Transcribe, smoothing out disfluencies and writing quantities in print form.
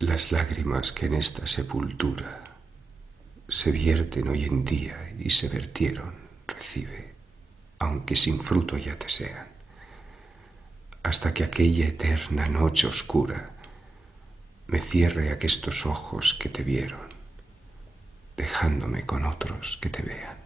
Las lágrimas que en esta sepultura se vierten hoy en día y se vertieron, recibe, aunque sin fruto ya te sean, hasta que aquella eterna noche oscura me cierre aquestos ojos que te vieron, dejándome con otros que te vean.